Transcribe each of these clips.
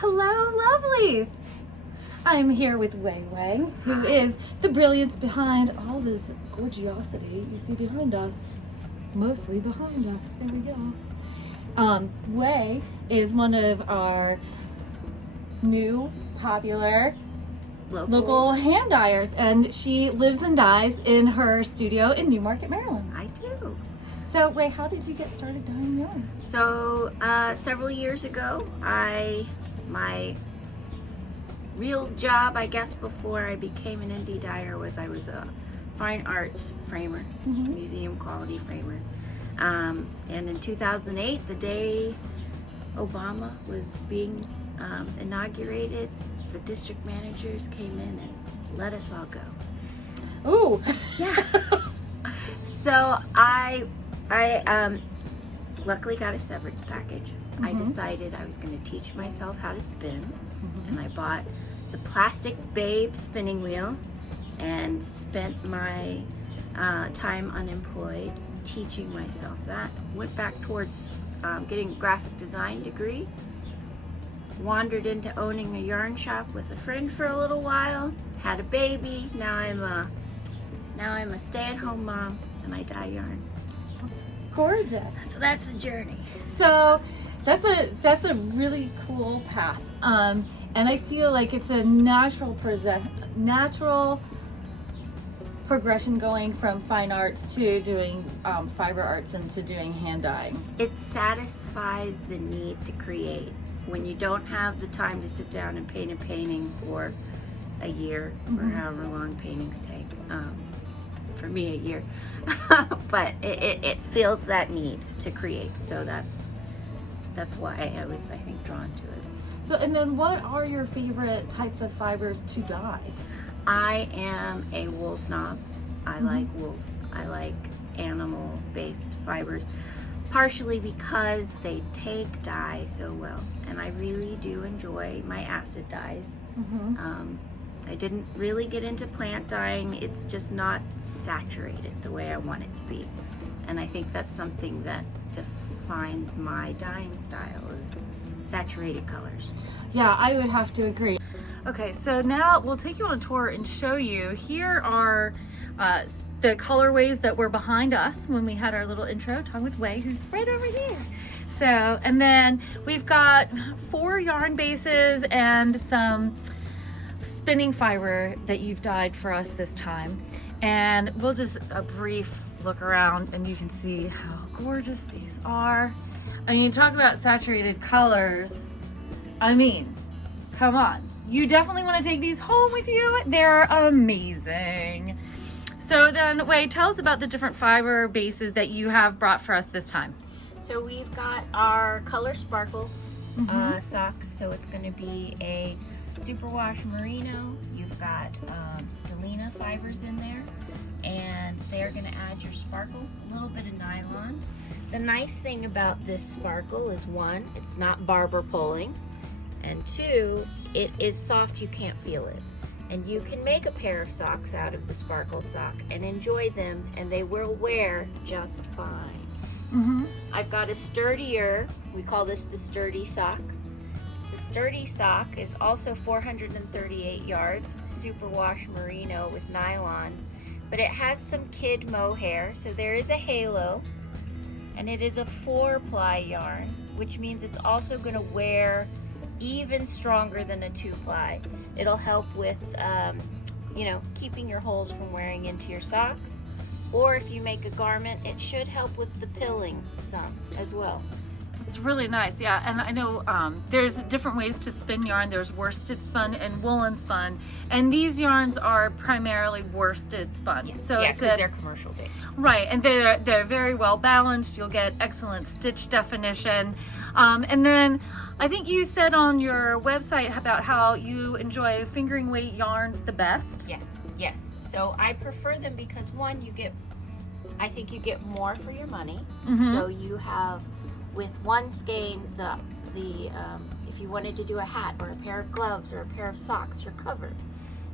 Hello, lovelies! I'm here with Wae Wang, who is the brilliance behind all this gorgeosity you see behind us. Mostly behind us. There we go. Wae is one of our new popular local hand dyers, and she lives and dyes in her studio in Newmarket, Maryland. I do. So, Wae, how did you get started dyeing yarn? So several years ago, my real job, I guess, before I became an indie dyer was I was a fine arts framer, museum quality framer. And in 2008, the day Obama was being inaugurated, the district managers came in and let us all go. Ooh! Yeah. So I luckily got a severance package. I decided I was going to teach myself how to spin, and I bought the plastic Babe spinning wheel and spent my time unemployed teaching myself that. Went back towards getting a graphic design degree. Wandered into owning a yarn shop with a friend for a little while. Had a baby. Now I'm a stay-at-home mom, and I dye yarn. That's gorgeous. So that's the journey. So that's a really cool path, and I feel like it's a natural progression going from fine arts to doing fiber arts and to doing hand dyeing. It satisfies the need to create when you don't have the time to sit down and paint a painting for a year or however long paintings take. For me, a year. But it feels that need to create. So that's why I was, I think, drawn to it. So, and then what are your favorite types of fibers to dye? I am a wool snob. I like wools. I like animal-based fibers, partially because they take dye so well. And I really do enjoy my acid dyes. I didn't really get into plant dyeing. It's just not saturated the way I want it to be. And I think that's something that defines my dyeing style is saturated colors. Yeah, I would have to agree. Okay, so now we'll take you on a tour and show you. Here are the colorways that were behind us when we had our little intro talking with Wae, who's right over here. So, and then we've got 4 yarn bases and some spinning fiber that you've dyed for us this time. And we'll just a brief look around and you can see how gorgeous these are. I mean, talk about saturated colors. I mean, come on. You definitely want to take these home with you. They're amazing. So then, Wae, tell us about the different fiber bases that you have brought for us this time. So we've got our Color Sparkle sock. So it's going to be a superwash merino. You've got stellina fibers in there, and they're going to add your sparkle, a little bit of nylon. The nice thing about this sparkle is, 1, it's not barber pulling, and 2, it is soft, you can't feel it. And you can make a pair of socks out of the sparkle sock and enjoy them, and they will wear just fine. I've got a sturdier, we call this the sturdy sock. The sturdy sock is also 438 yards, superwash merino with nylon, but it has some kid mohair, so there is a halo, and it is a 4-ply yarn, which means it's also going to wear even stronger than a 2-ply. It'll help with, keeping your holes from wearing into your socks. Or if you make a garment, it should help with the pilling some as well. It's really nice, yeah. And I know there's different ways to spin yarn. There's worsted spun and woolen spun, and these yarns are primarily worsted spun. Yes. So yeah, it's they're commercial based. Right, and they're very well balanced. You'll get excellent stitch definition, and then I think you said on your website about how you enjoy fingering weight yarns the best. Yes. So I prefer them because, 1, I think you get more for your money. So you have, with one skein, if you wanted to do a hat or a pair of gloves or a pair of socks, you're covered,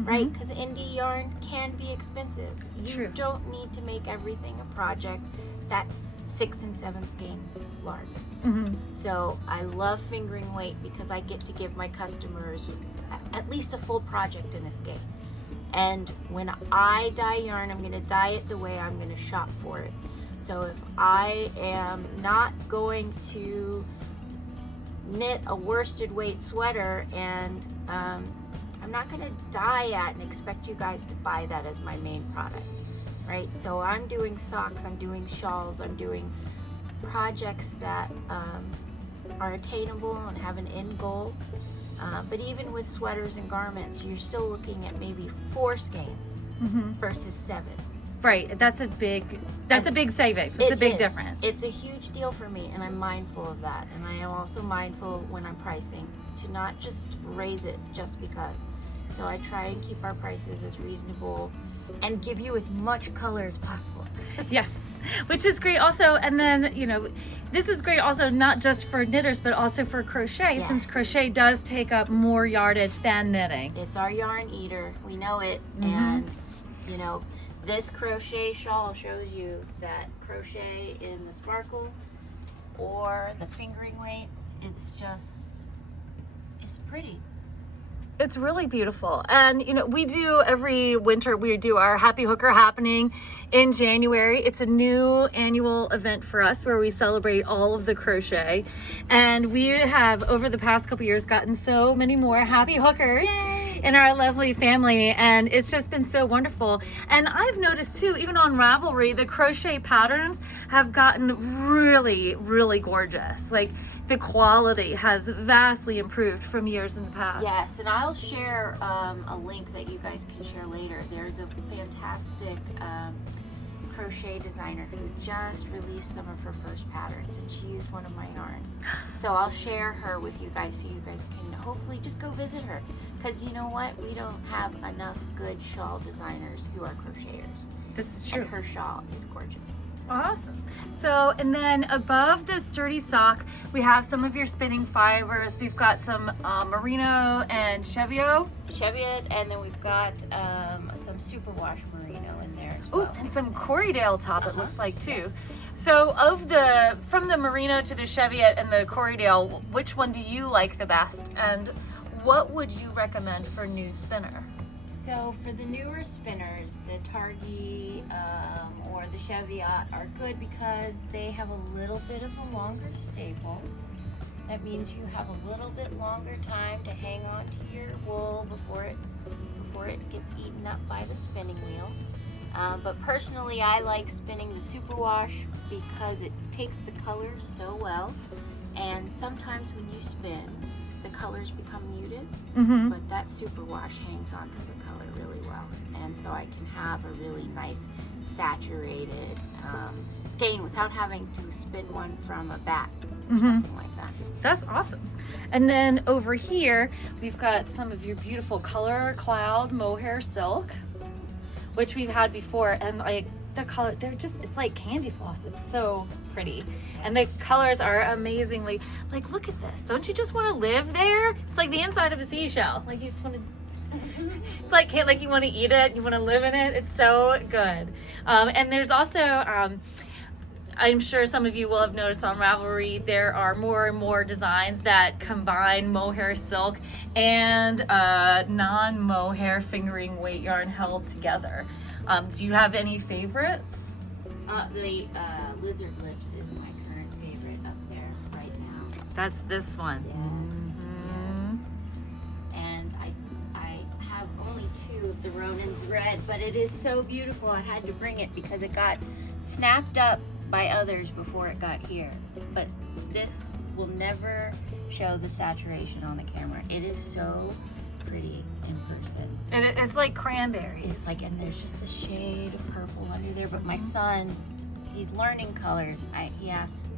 right? Because indie yarn can be expensive. You don't need to make everything a project. that's 6 and 7 skeins large. Mm-hmm. So I love fingering weight because I get to give my customers at least a full project in a skein. And when I dye yarn, I'm going to dye it the way I'm going to shop for it. So if I am not going to knit a worsted weight sweater, and I'm not going to dye at and expect you guys to buy that as my main product, right? So I'm doing socks, I'm doing shawls, I'm doing projects that are attainable and have an end goal. But even with sweaters and garments, you're still looking at maybe 4 skeins versus 7. Right, that's a big savings. It's a big difference. It's a huge deal for me, and I'm mindful of that. And I am also mindful when I'm pricing to not just raise it just because. So I try and keep our prices as reasonable and give you as much color as possible. Yes, which is great also. And then, you know, this is great also not just for knitters, but also for crochet, since crochet does take up more yardage than knitting. It's our yarn eater. We know it. And, you know, this crochet shawl shows you that crochet in the sparkle or the fingering weight. It's pretty. It's really beautiful. And, you know, we do every winter, we do our Happy Hooker happening in January. It's a new annual event for us where we celebrate all of the crochet. And we have, over the past couple years, gotten so many more Happy Hookers in our lovely family. And it's just been so wonderful. And I've noticed too, even on Ravelry, the crochet patterns have gotten really, really gorgeous. Like, the quality has vastly improved from years in the past. Yes, and I'll share a link that you guys can share later. There's a fantastic crochet designer who just released some of her first patterns, and she used one of my yarns. So I'll share her with you guys so you guys can hopefully just go visit her. Because you know what? We don't have enough good shawl designers who are crocheters. This is true. And her shawl is gorgeous. Awesome. So, and then above the sturdy sock, we have some of your spinning fibers. We've got some merino and cheviot, and then we've got some superwash merino in there as well. Oh, and some Corriedale top, it looks like too. So, from the merino to the cheviot and the Corriedale, which one do you like the best? And what would you recommend for a new spinner? So for the newer spinners, the Targhee or the Cheviot are good because they have a little bit of a longer staple. That means you have a little bit longer time to hang on to your wool before it gets eaten up by the spinning wheel. But personally, I like spinning the superwash because it takes the colors so well. And sometimes when you spin, the colors become muted, but that superwash hangs onto the color really well, and so I can have a really nice saturated skein without having to spin one from a bat or something like that. That's awesome. And then over here we've got some of your beautiful Color Cloud mohair silk, which we've had before, and like the color, it's like candy floss. It's so pretty, and the colors are amazingly, like, look at this. Don't you just want to live there? It's like the inside of a seashell. Like, you just want to it's like you want to eat it, you want to live in it. It's so good. And there's also I'm sure some of you will have noticed on Ravelry, there are more and more designs that combine mohair silk and non-mohair fingering weight yarn held together. Do you have any favorites? The Lizard Lips is my current favorite up there right now. That's this one. Yes. And I have only 2 of the Ronan's Red, but it is so beautiful. I had to bring it because it got snapped up by others before it got here. But this will never show the saturation on the camera. It is so pretty in person. It's like cranberries. It's like, and there's just a shade of purple under there. But my son, he's learning colors. He asked,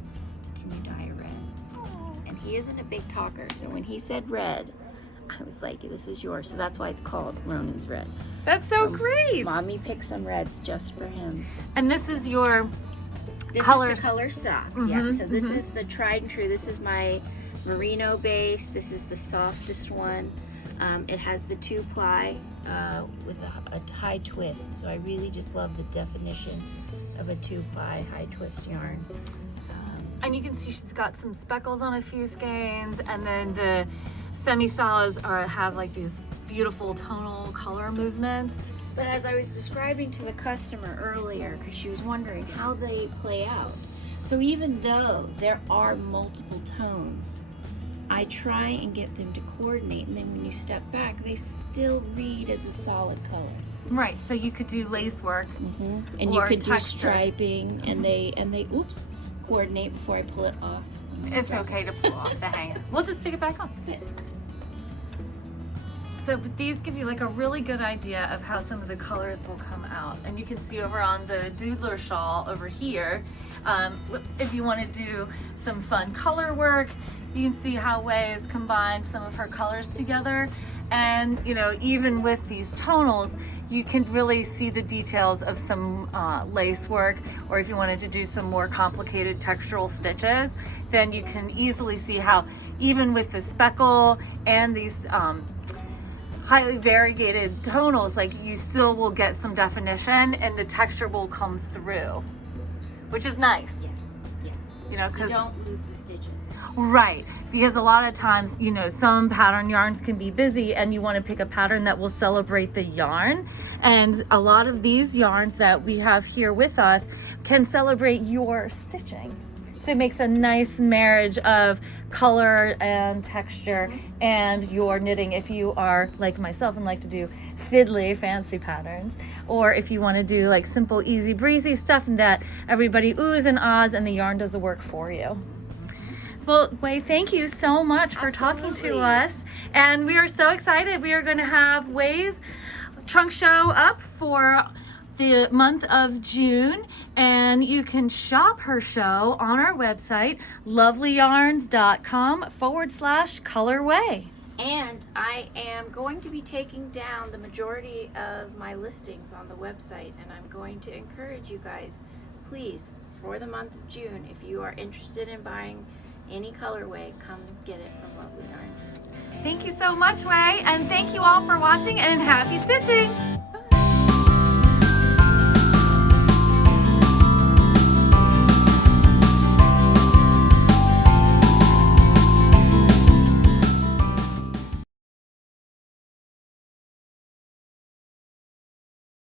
"Can you dye red?" And he isn't a big talker, so when he said red, I was like, "This is yours." So that's why it's called Ronan's Red. That's so great. Mommy picked some reds just for him. And this is your This color is the color sock. Yeah. So this is the tried and true. This is my merino base. This is the softest one. It has the 2-ply with a high twist. So I really just love the definition of a 2-ply high twist yarn. And you can see she's got some speckles on a few skeins, and then the semi-solids have like these beautiful tonal color movements. But as I was describing to the customer earlier, because she was wondering how they play out, so even though there are multiple tones, I try and get them to coordinate, and then when you step back, they still read as a solid color. Right, so you could do lace work, and you could do texture. striping, and they oops, coordinate before I pull it off. It's okay to pull off the hanger. We'll just stick it back on. So but these give you like a really good idea of how some of the colors will come out. And you can see over on the doodler shawl over here, if you want to do some fun color work, you can see how Wae has combined some of her colors together. And you know, even with these tonals, you can really see the details of some lace work, or if you wanted to do some more complicated textural stitches, then you can easily see how even with the speckle and these highly variegated tonals, like you still will get some definition and the texture will come through, which is nice. Yes, yeah. You know, You because don't lose the stitches. right, because a lot of times, you know, some pattern yarns can be busy and you want to pick a pattern that will celebrate the yarn. And a lot of these yarns that we have here with us can celebrate your stitching. So it makes a nice marriage of color and texture and your knitting if you are like myself and like to do fiddly fancy patterns, or if you want to do like simple easy breezy stuff and that everybody oohs and ahs and the yarn does the work for you. Well, Wae, thank you so much for talking to us. And we are so excited. We are going to have Wae's trunk show up for the month of June. And you can shop her show on our website, lovelyarns.com/ColorWae. And I am going to be taking down the majority of my listings on the website, and I'm going to encourage you guys, please, for the month of June, if you are interested in buying any colorway, come get it from Lovelyarns. Thank you so much, Wae, and thank you all for watching, and happy stitching!